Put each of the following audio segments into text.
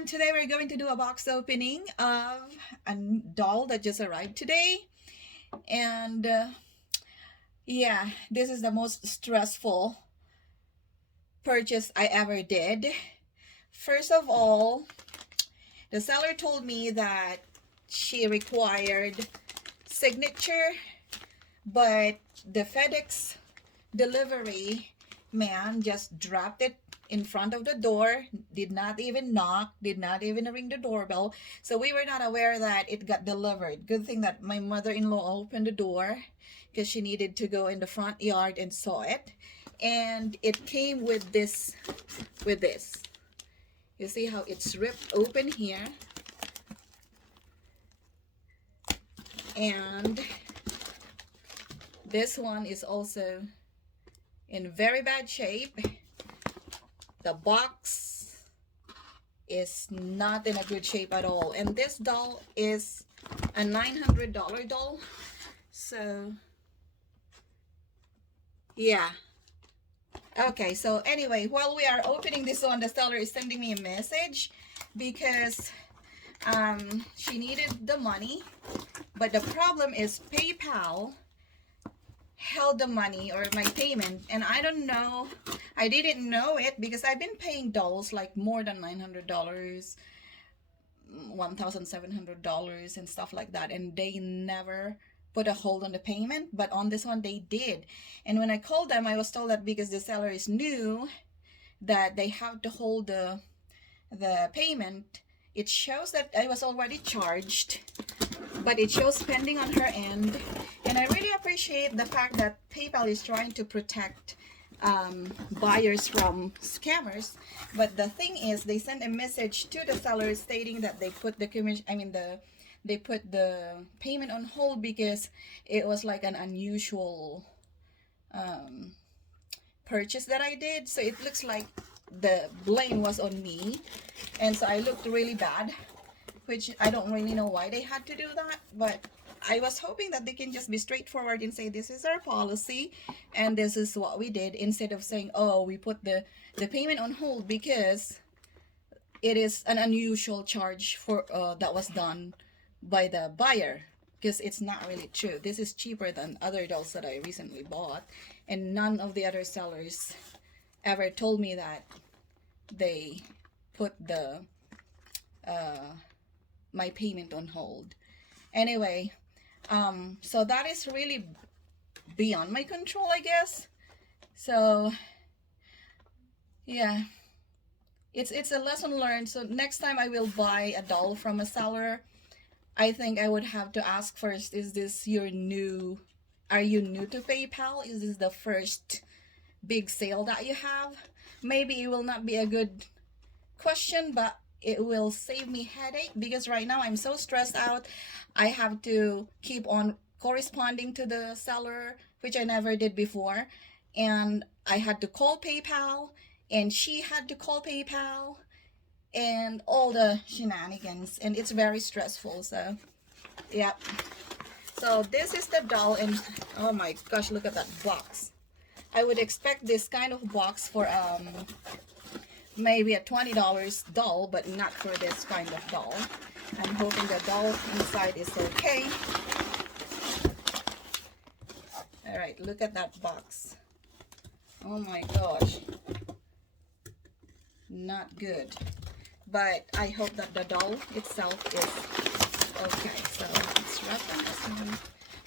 everyone, today we're going to do a box opening of a doll that just arrived today. And yeah, this is the most stressful purchase I ever did. First of all, the seller told me that she required signature, but the FedEx delivery man just dropped it in front of the door, did not even knock, did not even ring the doorbell. So we were not aware that it got delivered. Good thing that my mother-in-law opened the door because she needed to go in the front yard and saw it. And it came with this. You see how it's ripped open here. And this one is also in very bad shape. The box is not in a good shape at all. And this doll is a $900 doll. So, yeah. Okay, so anyway, while we are opening this one, the seller is sending me a message because she needed the money. But the problem is PayPal held the money or my payment, and I don't know, I didn't know it because I've been paying dolls like more than $900, $1,700 and stuff like that, and they never put a hold on the payment. But on this one they did. And when I called them, I was told that because the seller is new, that they have to hold the payment. It shows that I was already charged, but it shows pending on her end. And I really appreciate the fact that PayPal is trying to protect buyers from scammers. But the thing is, they sent a message to the seller stating that they put the commission, they put the payment on hold because it was like an unusual purchase that I did. So it looks like the blame was on me, and so I looked really bad, which I don't really know why they had to do that. But I was hoping that they can just be straightforward and say, this is our policy and this is what we did, instead of saying, oh, we put the payment on hold because it is an unusual charge for that was done by the buyer, because it's not really true. This is cheaper than other dolls that I recently bought, and none of the other sellers ever told me that they put the my payment on hold. Anyway, so that is really beyond my control, I guess. So yeah, it's a lesson learned. So next time I will buy a doll from a seller, I think I would have to ask first, is this are you new to PayPal? Is this the first big sale that you have? Maybe it will not be a good question, but it will save me headache, because right now I'm so stressed out. I have to keep on corresponding to the seller, which I never did before, and I had to call PayPal, and she had to call PayPal, and all the shenanigans, and it's very stressful. So yeah, so this is the doll, and oh my gosh, look at that box. I would expect this kind of box for maybe a $20 doll, but not for this kind of doll. I'm hoping the doll inside is okay. All right, look at that box. Oh my gosh, not good. But I hope that the doll itself is okay. So let's wrap this one.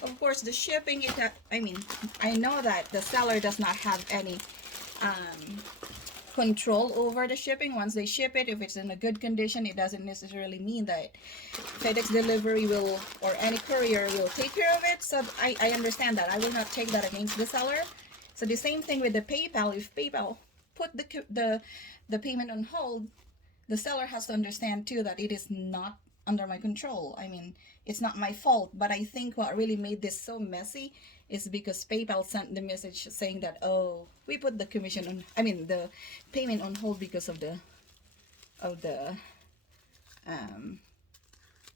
Of course, the shipping, I know that the seller does not have any control over the shipping. Once they ship it, if it's in a good condition, it doesn't necessarily mean that FedEx delivery will, or any courier will take care of it. So I understand that. I will not take that against the seller. So the same thing with the PayPal. If PayPal put the payment on hold, the seller has to understand too that it is not under my control. I mean, it's not my fault. But I think what really made this so messy is because PayPal sent the message saying that, oh, we put the commission on, the payment on hold because of the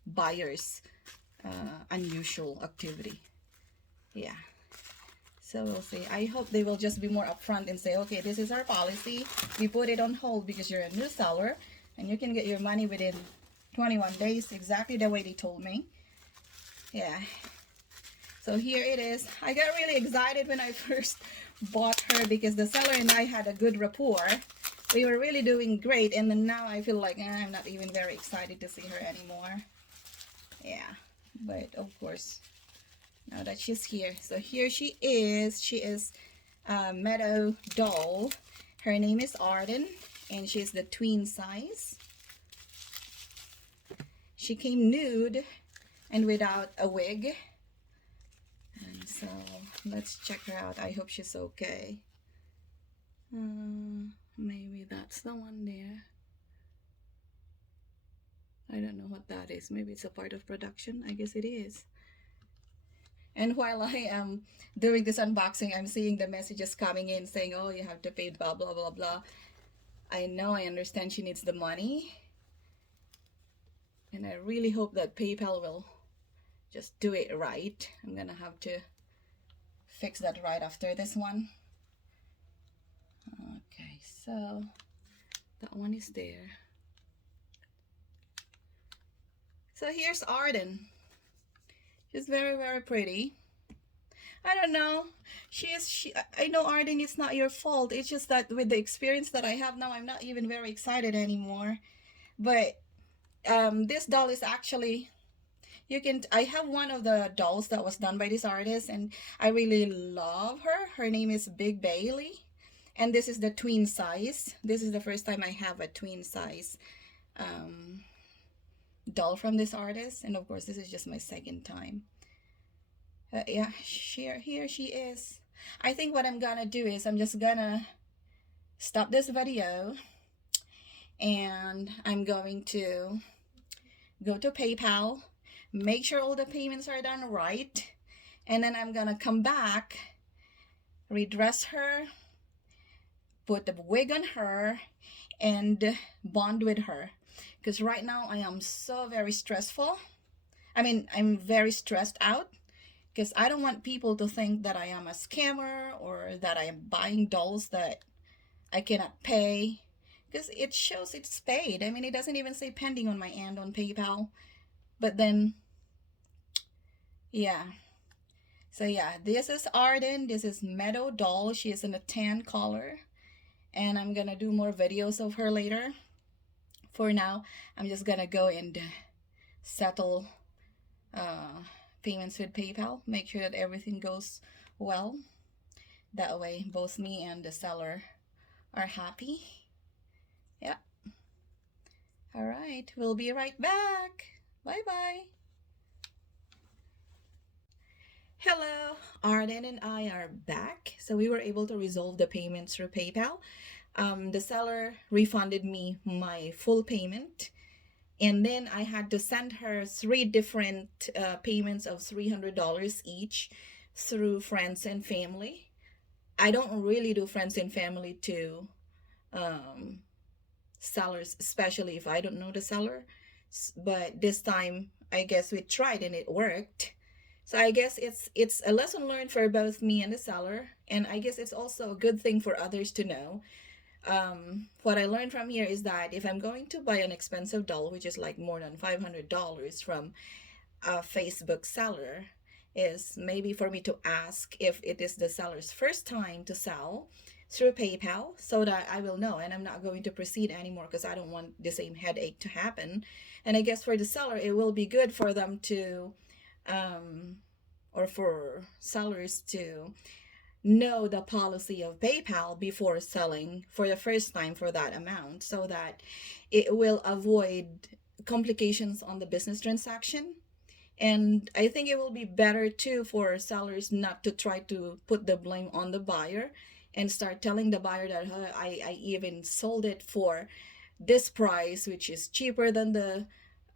buyer's unusual activity. Yeah. So we'll see. I hope they will just be more upfront and say, okay, this is our policy. We put it on hold because you're a new seller, And you can get your money within 21 days, exactly the way they told me. Yeah. So here it is. I got really excited when I first bought her because the seller and I had a good rapport. We were really doing great, and then now I feel like I'm not even very excited to see her anymore. Yeah, but of course, now that she's here. So here she is. She is a Meadow doll. Her name is Arden, and she's the tween size. She came nude and without a wig. And so let's check her out. I hope she's okay. Maybe that's the one there. I don't know what that is. Maybe it's a part of production. I guess it is. And while I am doing this unboxing, I'm seeing the messages coming in saying, oh, you have to pay blah, blah, blah, blah. I know, I understand she needs the money. And I really hope that PayPal will just do it right. I'm gonna have to fix that right after this one. Okay, so that one is there. So here's Arden. She's very, very pretty. I don't know. I know, Arden, it's not your fault. It's just that with the experience that I have now, I'm not even very excited anymore. But this doll is actually, I have one of the dolls that was done by this artist, and I really love her. Her name is Big Bailey, and this is the tween size. This is the first time I have a tween size doll from this artist, and of course this is just my second time. Yeah, here she is. I think what I'm gonna do is I'm just gonna stop this video, and I'm going to go to PayPal, make sure all the payments are done right, and then I'm gonna come back, redress her, put the wig on her, and bond with her. Because right now I am so very stressful. I'm very stressed out because I don't want people to think that I am a scammer or that I am buying dolls that I cannot pay, because it shows it's paid. It doesn't even say pending on my end on PayPal. But then, yeah. So yeah, this is Arden. This is Meadow doll. She is in a tan color. And I'm gonna do more videos of her later. For now, I'm just gonna go and settle payments with PayPal. Make sure that everything goes well. That way, both me and the seller are happy. Yeah. All right, we'll be right back. Bye-bye. Hello, Arden and I are back. So we were able to resolve the payments through PayPal. The seller refunded me my full payment, and then I had to send her 3 different payments of $300 each through friends and family. I don't really do friends and family to sellers, especially if I don't know the seller. But this time, I guess we tried and it worked. So I guess it's a lesson learned for both me and the seller, and I guess it's also a good thing for others to know. What I learned from here is that if I'm going to buy an expensive doll, which is like more than $500 from a Facebook seller, is maybe for me to ask if it is the seller's first time to sell through PayPal, so that I will know and I'm not going to proceed anymore, because I don't want the same headache to happen. And I guess for the seller, it will be good for them to or for sellers to know the policy of PayPal before selling for the first time for that amount, so that it will avoid complications on the business transaction. And I think it will be better too for sellers not to try to put the blame on the buyer and start telling the buyer that I even sold it for this price, which is cheaper than the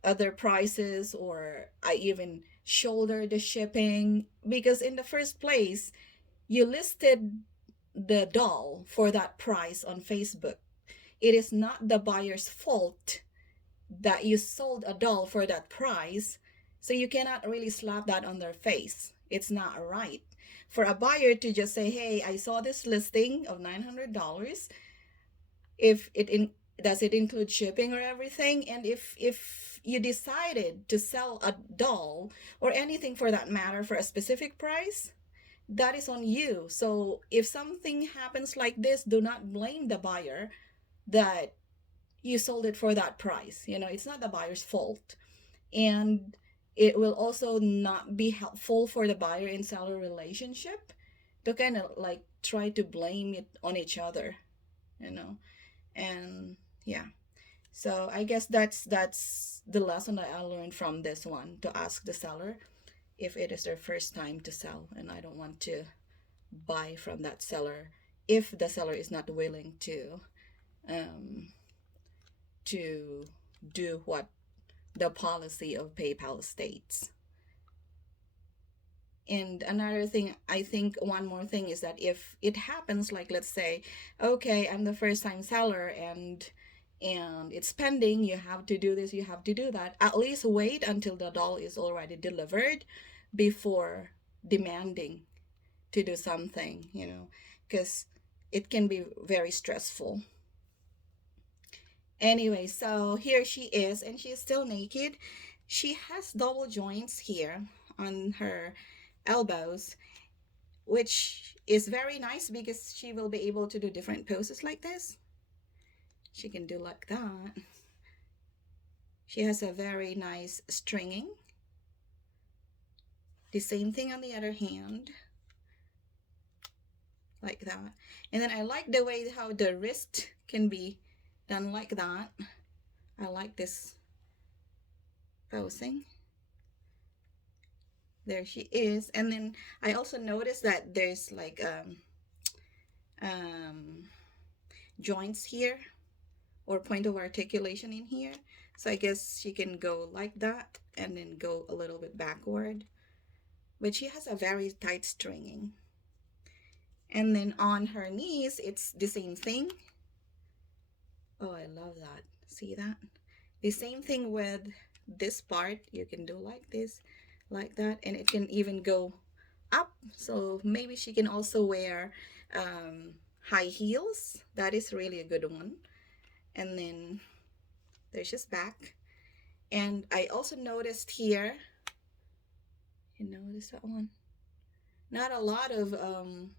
other prices, or I even shoulder the shipping, because in the first place you listed the doll for that price on Facebook. It is not the buyer's fault that you sold a doll for that price, so you cannot really slap that on their face. It's not right for a buyer to just say, hey, I saw this listing of $900. If it Does it include shipping or everything? And if you decided to sell a doll or anything for that matter for a specific price, that is on you. So if something happens like this, do not blame the buyer that you sold it for that price. You know, it's not the buyer's fault. And it will also not be helpful for the buyer and seller relationship to kind of like try to blame it on each other, you know. And yeah, so I guess that's the lesson that I learned from this one, to ask the seller if it is their first time to sell, and I don't want to buy from that seller if the seller is not willing um to do what the policy of PayPal states. And another thing, I think one more thing is that if it happens, like let's say, okay, I'm the first time seller and it's pending, you have to do this, you have to do that, at least wait until the doll is already delivered before demanding to do something, you know, because it can be very stressful. Anyway, so here she is, and she's still naked. She has double joints here on her elbows, which is very nice because she will be able to do different poses like this. She can do like that. She has a very nice stringing. The same thing on the other hand, like that. And then I like the way how the wrist can be done like that. I like this posing. There she is. And then I also noticed that there's like um, joints here or point of articulation in here. So I guess she can go like that and then go a little bit backward. But she has a very tight stringing. And then on her knees, it's the same thing. Oh, I love that. See that? The same thing with this part. You can do like this, like that, and it can even go up. So maybe she can also wear high heels. That is really a good one. And then there's just back. And I also noticed here, you notice that one? Not a lot of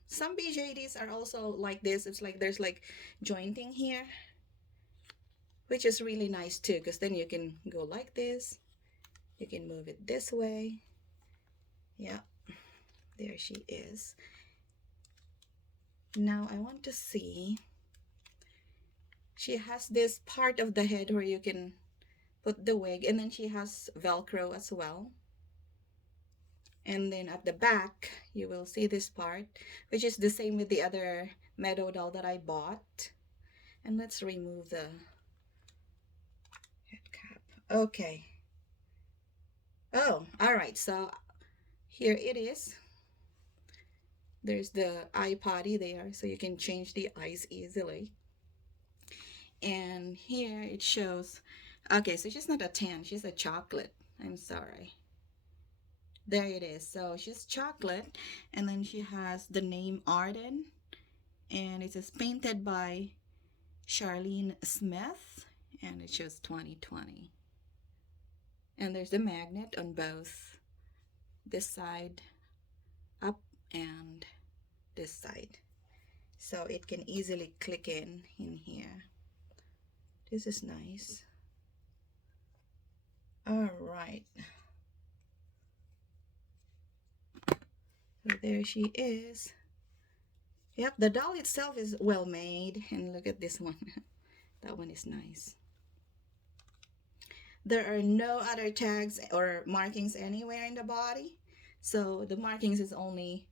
some BJDs are also like this. It's like there's like jointing here, which is really nice too, because then you can go like this, you can move it this way. Yeah, there she is. Now I want to see, she has this part of the head where you can put the wig, and then she has Velcro as well. And then at the back you will see this part, which is the same with the other Meadow doll that I bought. And let's remove the head cap. Okay. Oh, all right, so here it is. There's the eye potty there, so you can change the eyes easily. And here it shows, okay, so she's not a tan, she's a chocolate. I'm sorry. There it is. So she's chocolate, and then she has the name Arden, and it is painted by Charlene Smith, and it shows 2020. And there's the magnet on both this side up and this side, so it can easily click in here. This is nice. All right, so there she is. Yep, the doll itself is well made, and look at this one. That one is nice. There are no other tags or markings anywhere in the body, so the markings is only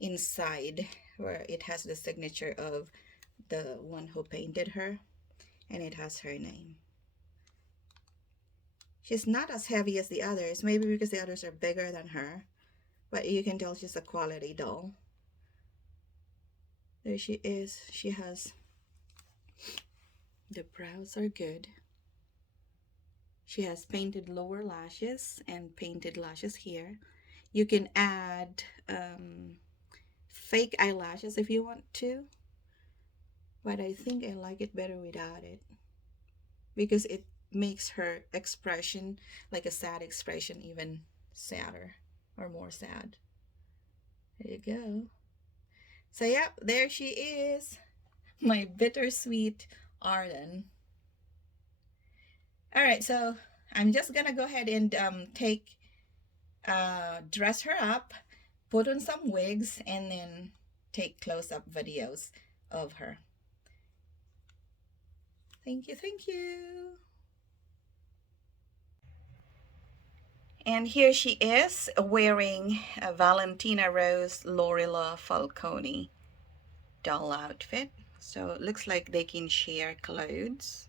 inside where it has the signature of the one who painted her, and it has her name. She's not as heavy as the others, maybe because the others are bigger than her, but you can tell she's a quality doll. There she is. She has, the brows are good. She has painted lower lashes and painted lashes here. You can add fake eyelashes if you want to, but I think I like it better without it. because it makes her expression, like a sad expression, even sadder or more sad. There you go. So yeah, there she is, my bittersweet Arden. All right, so I'm just gonna go ahead and take dress her up, put on some wigs, and then take close-up videos of her. Thank you, thank you. And here she is wearing a Valentina Rose Lorilla Falcone doll outfit. So it looks like they can share clothes.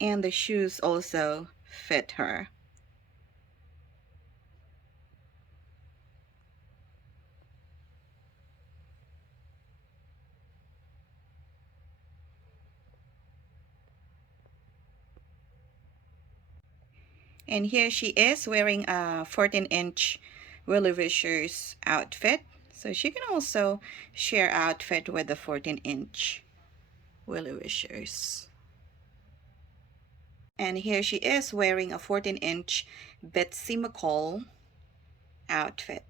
And the shoes also fit her. And here she is wearing a 14-inch Willy Wishers outfit. So she can also share outfit with the 14-inch Willy Wishers. And here she is wearing a 14-inch Betsy McCall outfit.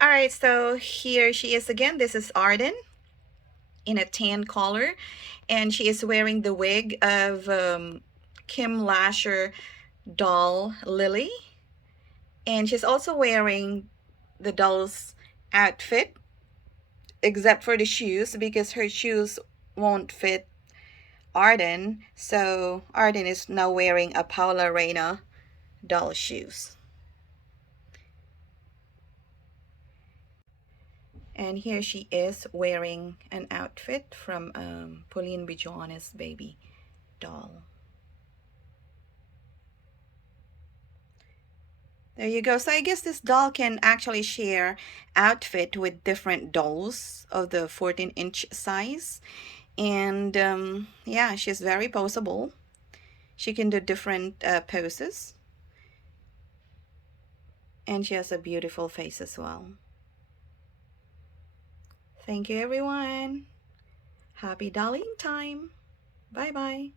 All right, so here she is again. This is Arden in a tan color, and she is wearing the wig of Kim Lasher doll Lily, and she's also wearing the doll's outfit except for the shoes, because her shoes won't fit Arden. So Arden is now wearing a Paula Reina doll shoes. And here she is wearing an outfit from Pauline Bijona's baby doll. There you go. So I guess this doll can actually share outfit with different dolls of the 14-inch size. And yeah, she's very poseable. She can do different poses. And she has a beautiful face as well. Thank you, everyone. Happy dolling time. Bye-bye.